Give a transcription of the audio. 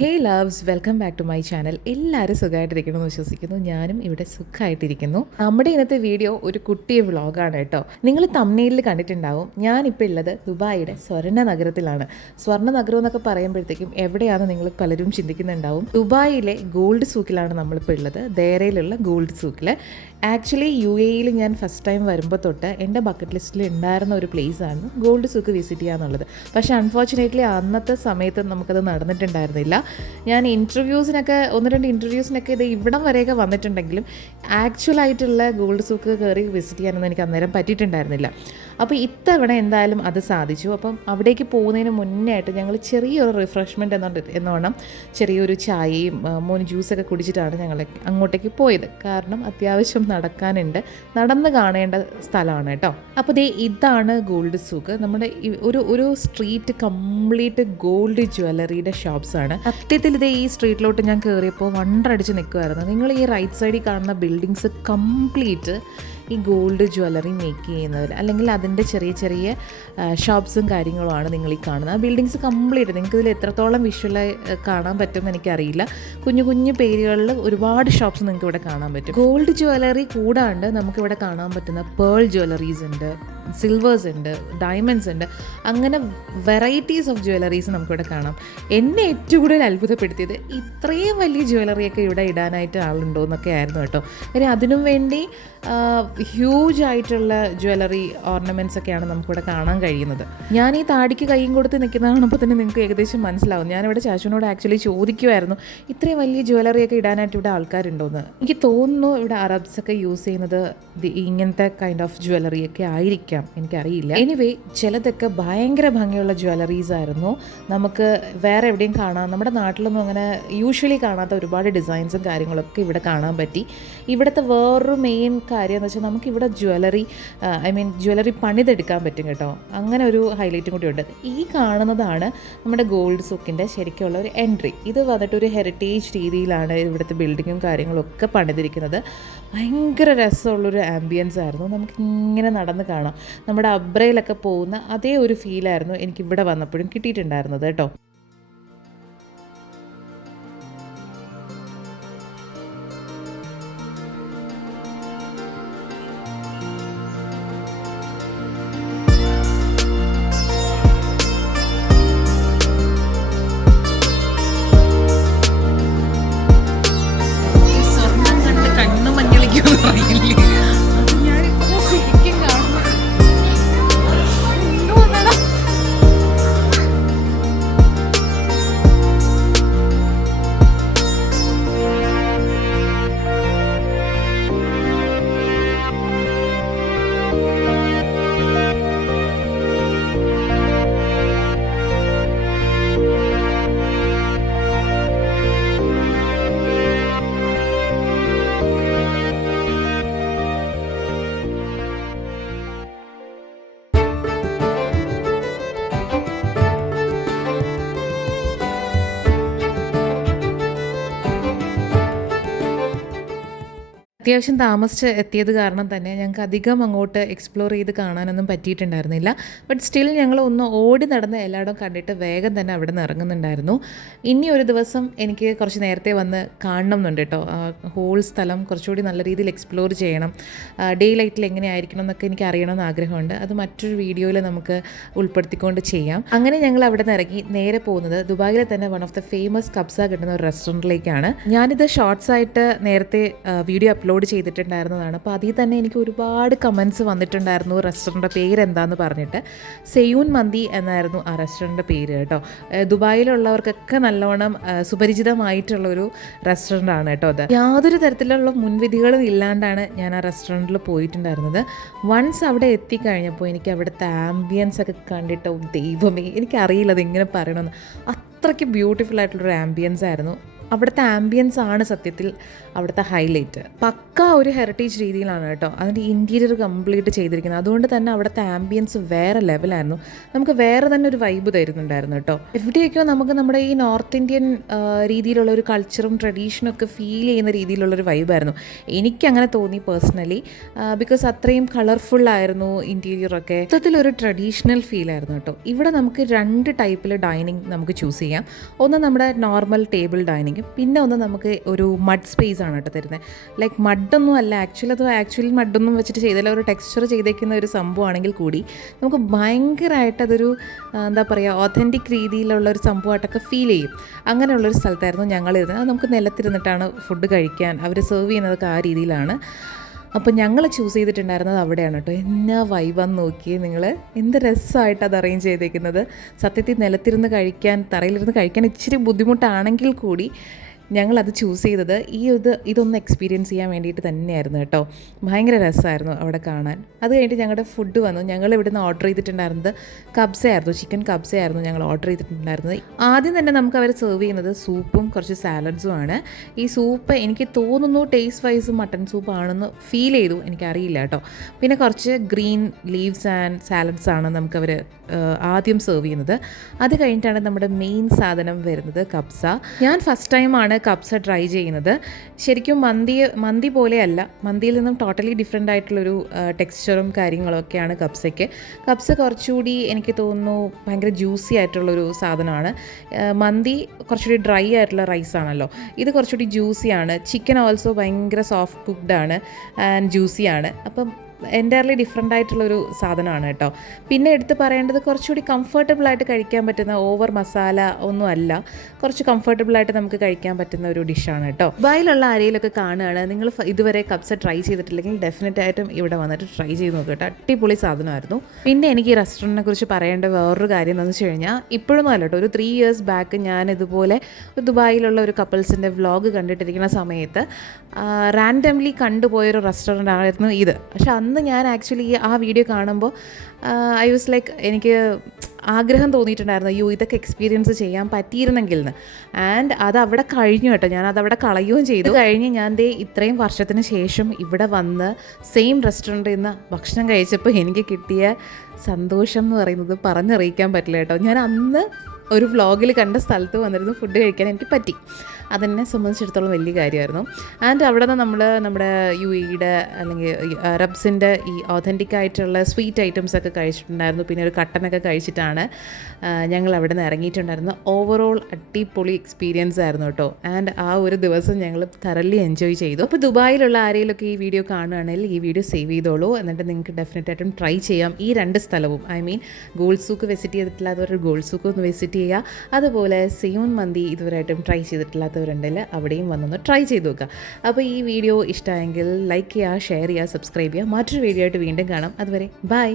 Hey loves, welcome back to my channel. എല്ലാവരും സുഖമായിട്ടിരിക്കണമെന്ന് വിശ്വസിക്കുന്നു. ഞാനും ഇവിടെ സുഖമായിട്ടിരിക്കുന്നു. നമ്മുടെ ഇന്നത്തെ വീഡിയോ ഒരു കുട്ടിയെ വ്ളോഗാണ് കേട്ടോ. നിങ്ങൾ തംബ്നെയിലിൽ കണ്ടിട്ടുണ്ടാവും. ഞാനിപ്പോൾ ഉള്ളത് ദുബായിയുടെ സ്വർണ്ണ നഗരത്തിലാണ്. സ്വർണ്ണ നഗരം എന്നൊക്കെ പറയുമ്പോഴത്തേക്കും എവിടെയാണെന്ന് നിങ്ങൾ പലരും ചിന്തിക്കുന്നുണ്ടാവും. ദുബായിലെ ഗോൾഡ് സൂക്കിലാണ് നമ്മളിപ്പോൾ ഉള്ളത്, ദേരയിലുള്ള ഗോൾഡ് സൂക്കിൽ. ആക്ച്വലി UAE ഞാൻ ഫസ്റ്റ് ടൈം വരുമ്പോൾ തൊട്ട് എൻ്റെ ബക്കറ്റ് ലിസ്റ്റിൽ ഉണ്ടായിരുന്ന ഒരു പ്ലേസാണ് ഗോൾഡ് സൂക്ക് വിസിറ്റ് ചെയ്യുക എന്നുള്ളത്. പക്ഷേ അൺഫോർച്ചുനേറ്റ്ലി അന്നത്തെ സമയത്ത് നമുക്കത് നടന്നിട്ടുണ്ടായിരുന്നില്ല. ഞാൻ ഒന്ന് രണ്ട് ഇൻ്റർവ്യൂസിനൊക്കെ ഇത് ഇവിടം വരെയൊക്കെ വന്നിട്ടുണ്ടെങ്കിലും ആക്ച്വലായിട്ടുള്ള ഗോൾഡ് സൂക്ക് കയറി വിസിറ്റ് ചെയ്യാനൊന്നും എനിക്ക് അന്നേരം പറ്റിയിട്ടുണ്ടായിരുന്നില്ല. അപ്പോൾ ഇത്തവണ എന്തായാലും അത് സാധിച്ചു. അപ്പം അവിടേക്ക് പോകുന്നതിന് മുന്നേ ആയിട്ട് ഞങ്ങൾ ചെറിയൊരു റിഫ്രഷ്മെൻറ്റ് എന്നോണം ചെറിയൊരു ചായയും മോന് ജ്യൂസൊക്കെ കുടിച്ചിട്ടാണ് ഞങ്ങൾ അങ്ങോട്ടേക്ക് പോയത്. കാരണം അത്യാവശ്യം നടക്കാനുണ്ട്, നടന്ന് കാണേണ്ട സ്ഥലമാണ് കേട്ടോ. അപ്പോൾ ഇതാണ് ഗോൾഡ് സൂക്ക്. നമ്മുടെ ഒരു സ്ട്രീറ്റ് കംപ്ലീറ്റ് ഗോൾഡ് ജ്വല്ലറിയുടെ ഷോപ്സാണ്. സത്യത്തിൽ ഈ സ്ട്രീറ്റിലോട്ട് ഞാൻ കയറിയപ്പോൾ വണ്ടടിച്ച് നിൽക്കുമായിരുന്നു. നിങ്ങൾ ഈ റൈറ്റ് സൈഡിൽ കാണുന്ന ബിൽഡിങ്സ് കംപ്ലീറ്റ് ഈ ഗോൾഡ് ജ്വല്ലറി മേക്ക് ചെയ്യുന്നവർ, അല്ലെങ്കിൽ അതിൻ്റെ ചെറിയ ചെറിയ ഷോപ്സും കാര്യങ്ങളുമാണ് നിങ്ങൾ ഈ കാണുന്നത്. ആ ബിൽഡിങ്സ് കംപ്ലീറ്റ് നിങ്ങൾക്ക് ഇതിൽ എത്രത്തോളം വിഷ്വലായി കാണാൻ പറ്റുമെന്ന് എനിക്കറിയില്ല. കുഞ്ഞു കുഞ്ഞു പേരുകളിൽ ഒരുപാട് ഷോപ്സ് നിങ്ങൾക്ക് ഇവിടെ കാണാൻ പറ്റും. ഗോൾഡ് ജ്വല്ലറി കൂടാണ്ട് നമുക്കിവിടെ കാണാൻ പറ്റുന്ന പേൾ ജ്വല്ലറീസ് ഉണ്ട്, സിൽവേഴ്സ് ഉണ്ട്, ഡയമണ്ട്സ് ഉണ്ട്, അങ്ങനെ വെറൈറ്റീസ് ഓഫ് ജ്വല്ലറീസ് നമുക്കിവിടെ കാണാം. എന്നെ ഏറ്റവും കൂടുതൽ അത്ഭുതപ്പെടുത്തിയത് ഇത്രയും വലിയ ജ്വല്ലറിയൊക്കെ ഇവിടെ ഇടാനായിട്ട് ആളുണ്ടോ എന്നൊക്കെ ആയിരുന്നു കേട്ടോ. കാര്യം അതിനും വേണ്ടി ഹ്യൂജ് ആയിട്ടുള്ള ജ്വല്ലറി ഓർണമെൻറ്റ്സ് ഒക്കെയാണ് നമുക്കിവിടെ കാണാൻ കഴിയുന്നത്. ഞാൻ ഈ താടിക്ക് കൈയും കൊടുത്ത് നിൽക്കുന്ന കാണുമ്പോൾ തന്നെ നിങ്ങൾക്ക് ഏകദേശം മനസ്സിലാവും. ഞാനിവിടെ ചാച്ചുവിനോട് ആക്ച്വലി ചോദിക്കുമായിരുന്നു, ഇത്രയും വലിയ ജ്വല്ലറിയൊക്കെ ഇടാനായിട്ട് ഇവിടെ ആൾക്കാരുണ്ടോയെന്ന്. എനിക്ക് തോന്നുന്നു ഇവിടെ അറബ്സൊക്കെ യൂസ് ചെയ്യുന്നത് ഇങ്ങനത്തെ കൈൻഡ് ഓഫ് ജ്വല്ലറിയൊക്കെ ആയിരിക്കാം, എനിക്കറിയില്ല. എനിവേ ചിലതൊക്കെ ഭയങ്കര ഭംഗിയുള്ള ജ്വല്ലറീസ് ആയിരുന്നു. നമുക്ക് വേറെ എവിടെയും കാണാം, നമ്മുടെ നാട്ടിലൊന്നും അങ്ങനെ യൂഷ്വലി കാണാത്ത ഒരുപാട് ഡിസൈൻസും കാര്യങ്ങളൊക്കെ ഇവിടെ കാണാൻ പറ്റി. ഇവിടുത്തെ വേറൊരു മെയിൻ കാര്യം എന്ന് വെച്ചാൽ നമുക്കിവിടെ ജ്വല്ലറി പണിതെടുക്കാൻ പറ്റും കേട്ടോ. അങ്ങനെ ഒരു ഹൈലൈറ്റും കൂടി ഉണ്ട്. ഈ കാണുന്നതാണ് നമ്മുടെ ഗോൾഡ് സൂക്കിൻ്റെ ശരിക്കുള്ള ഒരു എൻട്രി. ഇത് വന്നിട്ട് ഒരു ഹെറിറ്റേജ് രീതിയിലാണ് ഇവിടുത്തെ ബിൽഡിങ്ങും കാര്യങ്ങളും ഒക്കെ പണിതിരിക്കുന്നത്. ഭയങ്കര രസമുള്ളൊരു ആംബിയൻസ് ആയിരുന്നു. നമുക്കിങ്ങനെ നടന്ന് കാണാം. നമ്മുടെ അബ്രയിലൊക്കെ പോകുന്ന അതേ ഒരു ഫീലായിരുന്നു എനിക്കിവിടെ വന്നപ്പോഴും കിട്ടിയിട്ടുണ്ടായിരുന്നത് കേട്ടോ. അത്യാവശ്യം താമസിച്ച് എത്തിയത് കാരണം തന്നെ ഞങ്ങൾക്ക് അധികം അങ്ങോട്ട് എക്സ്പ്ലോർ ചെയ്ത് കാണാനൊന്നും പറ്റിയിട്ടുണ്ടായിരുന്നില്ല. ബട്ട് സ്റ്റിൽ ഞങ്ങൾ ഒന്ന് ഓടി നടന്ന് എല്ലായിടവും കണ്ടിട്ട് വേഗം തന്നെ അവിടെ നിന്ന് ഇറങ്ങുന്നുണ്ടായിരുന്നു. ഇനി ഒരു ദിവസം എനിക്ക് കുറച്ച് നേരത്തെ വന്ന് കാണണം എന്നുണ്ട് കേട്ടോ. ഹോൾ സ്ഥലം കുറച്ചുകൂടി നല്ല രീതിയിൽ എക്സ്പ്ലോർ ചെയ്യണം. ഡേ ലൈറ്റിൽ എങ്ങനെയായിരിക്കണം എന്നൊക്കെ എനിക്ക് അറിയണമെന്ന് ആഗ്രഹമുണ്ട്. അത് മറ്റൊരു വീഡിയോയിൽ നമുക്ക് ഉൾപ്പെടുത്തിക്കൊണ്ട് ചെയ്യാം. അങ്ങനെ ഞങ്ങൾ അവിടെ നിന്ന് ഇറങ്ങി നേരെ പോകുന്നത് ദുബായിലെ തന്നെ വൺ ഓഫ് ദ ഫേമസ് കബ്സ കിട്ടുന്ന ഒരു റെസ്റ്റോറൻറ്റിലേക്കാണ്. ഞാനിത് ഷോർട്സ് ആയിട്ട് നേരത്തെ വീഡിയോ അപ്ലോഡ് ചെയ്തിട്ടുണ്ടായിരുന്നതാണ്. അപ്പോൾ അതിൽ തന്നെ എനിക്ക് ഒരുപാട് കമൻസ് വന്നിട്ടുണ്ടായിരുന്നു റെസ്റ്റോറൻറ്റിൻ്റെ പേരെന്താന്ന് പറഞ്ഞിട്ട്. സെയൂൻ മന്തി എന്നായിരുന്നു ആ റെസ്റ്റോറൻറ്റിൻ്റെ പേര് കേട്ടോ. ദുബായിലുള്ളവർക്കൊക്കെ നല്ലോണം സുപരിചിതമായിട്ടുള്ളൊരു റെസ്റ്റോറൻ്റാണ് കേട്ടോ അത്. യാതൊരു തരത്തിലുള്ള മുൻവിധികളും ഇല്ലാണ്ടാണ് ഞാൻ ആ റെസ്റ്റോറൻറ്റിൽ പോയിട്ടുണ്ടായിരുന്നത്. വൺസ് അവിടെ എത്തിക്കഴിഞ്ഞപ്പോൾ എനിക്ക് അവിടുത്തെ ആംബിയൻസ് ഒക്കെ കണ്ടിട്ട് ദൈവമേ, എനിക്കറിയില്ല അതെങ്ങനെ പറയണമെന്ന്. അത്രയ്ക്ക് ബ്യൂട്ടിഫുൾ ആയിട്ടുള്ളൊരു ആംബിയൻസ് ആയിരുന്നു. അവിടുത്തെ ആംബിയൻസ് ആണ് സത്യത്തിൽ അവിടുത്തെ ഹൈലൈറ്റ്. പക്ക ഒരു ഹെറിറ്റേജ് രീതിയിലാണ് കേട്ടോ അതിൻ്റെ ഇൻറ്റീരിയർ കംപ്ലീറ്റ് ചെയ്തിരിക്കുന്നത്. അതുകൊണ്ട് തന്നെ അവിടുത്തെ ആംബിയൻസ് വേറെ ലെവലായിരുന്നു. നമുക്ക് വേറെ തന്നെ ഒരു വൈബ് തരുന്നുണ്ടായിരുന്നു കേട്ടോ. എവിടെയൊക്കെയോ നമുക്ക് നമ്മുടെ ഈ നോർത്ത് ഇന്ത്യൻ രീതിയിലുള്ള ഒരു കൾച്ചറും ട്രഡീഷനും ഒക്കെ ഫീൽ ചെയ്യുന്ന രീതിയിലുള്ളൊരു വൈബായിരുന്നു. എനിക്കങ്ങനെ തോന്നി പേഴ്സണലി, ബിക്കോസ് അത്രയും കളർഫുള്ളായിരുന്നു ഇൻറ്റീരിയറൊക്കെ. മൊത്തത്തിലൊരു ട്രഡീഷണൽ ഫീലായിരുന്നു കേട്ടോ. ഇവിടെ നമുക്ക് 2 ടൈപ്പിൽ ഡൈനിങ് നമുക്ക് ചൂസ് ചെയ്യാം. ഒന്ന് നമ്മുടെ നോർമൽ ടേബിൾ ഡൈനിങ്, പിന്നെ ഒന്ന് നമുക്ക് ഒരു മഡ് സ്പേസ് ആണ് കേട്ടോ തരുന്നത്. ലൈക്ക് മഡൊന്നും അല്ല, ആക്ച്വലി മഡൊന്നും വെച്ചിട്ട് ചെയ്തില്ല, ഒരു ടെക്സ്ചർ ചെയ്തേക്കുന്ന ഒരു സംഭവമാണെങ്കിൽ കൂടി നമുക്ക് ഭയങ്കരമായിട്ട് അതൊരു എന്താ പറയുക ഓതൻറ്റിക് രീതിയിലുള്ള ഒരു സംഭവമായിട്ടൊക്കെ ഫീൽ ചെയ്യും. അങ്ങനെയുള്ളൊരു സ്ഥലത്തായിരുന്നു ഞങ്ങളിരുന്നത്. അത് നമുക്ക് നിലത്തിരുന്നിട്ടാണ് ഫുഡ് കഴിക്കാൻ അവർ സെർവ് ചെയ്യുന്നതൊക്കെ ആ രീതിയിലാണ്. അപ്പോൾ ഞങ്ങൾ ചൂസ് ചെയ്തിട്ടുണ്ടായിരുന്നത് അവിടെയാണ് കേട്ടോ. എന്നാ വൈബാന്ന് നോക്കിയേ നിങ്ങൾ, എന്ത് രസമായിട്ട് അത് അറേഞ്ച് ചെയ്തേക്കുന്നത്. സത്യത്തിൽ നിലത്തിരുന്ന് കഴിക്കാൻ, തറയിലിരുന്ന് കഴിക്കാൻ ഇച്ചിരി ബുദ്ധിമുട്ടാണെങ്കിൽ കൂടി ഞങ്ങളത് ചൂസ് ചെയ്തത് ഇതൊന്ന് എക്സ്പീരിയൻസ് ചെയ്യാൻ വേണ്ടിയിട്ട് തന്നെയായിരുന്നു കേട്ടോ. ഭയങ്കര രസമായിരുന്നു അവിടെ കാണാൻ. അത് കഴിഞ്ഞിട്ട് ഞങ്ങളുടെ ഫുഡ് വന്നു. ഞങ്ങൾ ഇവിടുന്ന് ഓർഡർ ചെയ്തിട്ടുണ്ടായിരുന്നത് കബ്സയായിരുന്നു, ചിക്കൻ കബ്സയായിരുന്നു ഞങ്ങൾ ഓർഡർ ചെയ്തിട്ടുണ്ടായിരുന്നത്. ആദ്യം തന്നെ നമുക്ക് അവർ സെർവ് ചെയ്യുന്നത് സൂപ്പും കുറച്ച് സാലഡ്സും ആണ്. ഈ സൂപ്പ് എനിക്ക് തോന്നുന്നു ടേസ്റ്റ് വൈസ് മട്ടൺ സൂപ്പ് ആണെന്ന് ഫീൽ ചെയ്തു, എനിക്കറിയില്ല കേട്ടോ. പിന്നെ കുറച്ച് ഗ്രീൻ ലീവ്സ് ആൻഡ് സാലഡ്സ് ആണ് നമുക്കവർ ആദ്യം സെർവ് ചെയ്യുന്നത്. അത് കഴിഞ്ഞിട്ടാണ് നമ്മുടെ മെയിൻ സാധനം വരുന്നത് കബ്സ. ഞാൻ ഫസ്റ്റ് ടൈമാണ് കബ്സ ട്രൈ ചെയ്യുന്നത്. ശരിക്കും മന്തി പോലെയല്ല, മന്തിയിൽ നിന്നും ടോട്ടലി ഡിഫറെൻ്റ് ആയിട്ടുള്ളൊരു ടെക്സ്ചറും കാര്യങ്ങളും ഒക്കെയാണ് കബ്സയ്ക്ക്. കബ്സ കുറച്ചുകൂടി എനിക്ക് തോന്നുന്നു ഭയങ്കര ജ്യൂസി ആയിട്ടുള്ളൊരു സാധനമാണ്. മന്തി കുറച്ചുകൂടി ഡ്രൈ ആയിട്ടുള്ള റൈസാണല്ലോ, ഇത് കുറച്ചുകൂടി ജ്യൂസിയാണ്. ചിക്കൻ ഓൾസോ ഭയങ്കര സോഫ്റ്റ് കുക്ക്ഡാണ് ആൻഡ് ജ്യൂസിയാണ്. അപ്പം എൻ്റയർലി ഡിഫറെൻ്റ് ആയിട്ടുള്ളൊരു സാധനമാണ് കേട്ടോ. പിന്നെ എടുത്ത് പറയേണ്ടത് കുറച്ചുകൂടി കംഫർട്ടബിളായിട്ട് കഴിക്കാൻ പറ്റുന്ന, ഓവർ മസാല ഒന്നും അല്ല, കുറച്ച് കംഫർട്ടബിളായിട്ട് നമുക്ക് കഴിക്കാൻ പറ്റുന്ന ഒരു ഡിഷാണ് കേട്ടോ. ദുബായിലുള്ള ആരെയിലൊക്കെ കാണുകയാണ് നിങ്ങൾ ഇതുവരെ കബ്സ ട്രൈ ചെയ്തിട്ടില്ലെങ്കിൽ ഡെഫിനറ്റ് ആയിട്ടും ഇവിടെ വന്നിട്ട് ട്രൈ ചെയ്ത് നോക്കുക കേട്ടോ. അടിപൊളി സാധനമായിരുന്നു. പിന്നെ എനിക്ക് ഈ റെസ്റ്റോറൻറ്റിനെ കുറിച്ച് പറയേണ്ട വേറൊരു കാര്യം എന്താണെന്ന് വെച്ച് കഴിഞ്ഞാൽ, ഇപ്പോഴൊന്നും അല്ല കേട്ടോ, ഒരു 3 years ബാക്ക് ഞാൻ ഇതുപോലെ ദുബായിലുള്ള ഒരു കപ്പിൾസിൻ്റെ വ്ളോഗ് കണ്ടിട്ടിരിക്കുന്ന സമയത്ത് റാൻഡംലി കണ്ടുപോയൊരു റെസ്റ്റോറൻ്റ് ആയിരുന്നു ഇത്. പക്ഷെ അന്ന് ഞാൻ ആക്ച്വലി ആ വീഡിയോ കാണുമ്പോൾ ഐ വാസ് ലൈക്ക്, എനിക്ക് ആഗ്രഹം തോന്നിയിട്ടുണ്ടായിരുന്നു, അയ്യോ ഇതൊക്കെ എക്സ്പീരിയൻസ് ചെയ്യാൻ പറ്റിയിരുന്നെങ്കിൽ എന്ന്. ആൻഡ് അത് അവിടെ കഴിഞ്ഞു കേട്ടോ, ഞാൻ അതവിടെ കളയുകയും ചെയ്തു. കഴിഞ്ഞ് ഞാൻ ഇത്രയും വർഷത്തിന് ശേഷം ഇവിടെ വന്ന് സെയിം റെസ്റ്റോറൻറ്റിൽ നിന്ന് ഭക്ഷണം കഴിച്ചപ്പോൾ എനിക്ക് കിട്ടിയ സന്തോഷം എന്ന് പറയുന്നത് പറഞ്ഞറിയിക്കാൻ പറ്റില്ല കേട്ടോ. ഞാൻ അന്ന് ഒരു വ്ളോഗിൽ കണ്ട സ്ഥലത്ത് വന്നിരുന്നു ഫുഡ് കഴിക്കാൻ എനിക്ക് പറ്റി. അതെന്നെ സംബന്ധിച്ചിടത്തോളം വലിയ കാര്യമായിരുന്നു. ആൻഡ് അവിടെ നിന്ന് നമ്മൾ നമ്മുടെ UAE അല്ലെങ്കിൽ അറബ്സിൻ്റെ ഈ ഓതൻറ്റിക് ആയിട്ടുള്ള സ്വീറ്റ് ഐറ്റംസ് ഒക്കെ കഴിച്ചിട്ടുണ്ടായിരുന്നു. പിന്നെ ഒരു കട്ടനൊക്കെ കഴിച്ചിട്ടാണ് ഞങ്ങൾ അവിടെ നിന്ന് ഇറങ്ങിയിട്ടുണ്ടായിരുന്നത്. ഓവറോൾ അടിപൊളി എക്സ്പീരിയൻസ് ആയിരുന്നു കേട്ടോ. ആൻഡ് ആ ഒരു ദിവസം ഞങ്ങൾ തറലി എൻജോയ് ചെയ്തു. അപ്പോൾ ദുബായിലുള്ള ആരെങ്കിലുമൊക്കെ ഈ വീഡിയോ കാണുകയാണെങ്കിൽ ഈ വീഡിയോ സേവ് ചെയ്തോളൂ. എന്നിട്ട് നിങ്ങൾക്ക് ഡെഫിനറ്റായിട്ടും ട്രൈ ചെയ്യാം ഈ 2 സ്ഥലവും. I mean gold souk visit ചെയ്തിട്ടില്ലാത്തവർ ഗോൾഡ് സൂക്ക് ഒന്ന് വിസിറ്റ് ചെയ്യുക. അതുപോലെ സെയൂൺ മന്തി ഇതുവരെയായിട്ടും ട്രൈ ചെയ്തിട്ടില്ലാത്തവരുണ്ടെങ്കിൽ അവിടെയും വന്നൊന്ന് ട്രൈ ചെയ്ത് നോക്കുക. അപ്പോൾ ഈ വീഡിയോ ഇഷ്ടമായെങ്കിൽ ലൈക്ക് ചെയ്യുക, ഷെയർ ചെയ്യുക, സബ്സ്ക്രൈബ് ചെയ്യുക. മറ്റൊരു വീഡിയോ ആയിട്ട് വീണ്ടും കാണാം. അതുവരെ ബൈ.